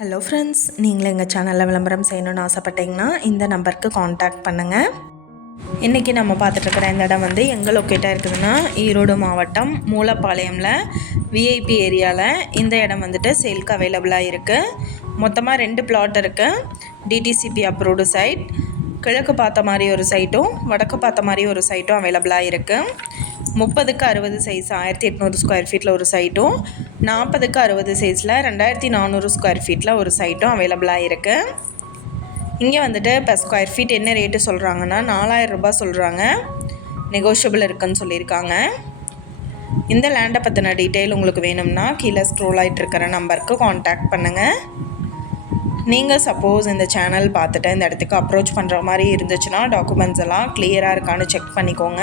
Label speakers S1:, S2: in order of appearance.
S1: Hello friends நீங்களும் எங்கள் சேனலில் விளம்பரம் செய்யணும்னு ஆசைப்பட்டீங்கன்னா இந்த நம்பருக்கு காண்டாக்ட் பண்ணுங்கள் இன்றைக்கி நம்ம பார்த்துட்ருக்குற இந்த இடம் வந்து எங்கே லொக்கேட்டாக இருக்குதுன்னா ஈரோடு மாவட்டம் மூலப்பாளையமில் விஐபி ஏரியாவில் இந்த இடம் வந்துட்டு சேல்க்கு அவைலபிளாக இருக்குது மொத்தமாக ரெண்டு பிளாட் இருக்குது டிடிசிபி அப்ரூவ்டு சைட் கிழக்கு பார்த்த மாதிரி ஒரு சைட்டும் வடக்கு பார்த்த மாதிரி ஒரு சைட்டும் அவைலபிளாக இருக்குது முப்பதுக்கு அறுபது சைஸ் ஆயிரத்தி எட்நூறு ஸ்கொயர் ஃபீட்டில் ஒரு சைட்டும் நாற்பதுக்கு அறுபது சைஸில் ரெண்டாயிரத்தி நானூறு ஸ்கொயர் ஃபீட்டில் ஒரு சைட்டும் அவைலபிளாக இருக்குது இங்கே வந்துட்டு இப்போ ஸ்கொயர் ஃபீட் என்ன ரேட்டு சொல்கிறாங்கன்னா நாலாயிரம் ரூபாய் சொல்கிறாங்க நெகோஷியபிள் இருக்குன்னு சொல்லியிருக்காங்க. இந்த லேண்டை பற்றின டீட்டெயில் உங்களுக்கு வேணும்னா கீழே ஸ்க்ரோல் ஆகிட்டு இருக்கிற நம்பருக்கு காண்டாக்ட் பண்ணுங்கள் நீங்கள் சப்போஸ் இந்த சேனல் பார்த்துட்டு இந்த இடத்துக்கு அப்ரோச் பண்ணுற மாதிரி இருந்துச்சுன்னா டாக்குமெண்ட்ஸ் எல்லாம் கிளியராக இருக்கான்னு செக் பண்ணிக்கோங்க.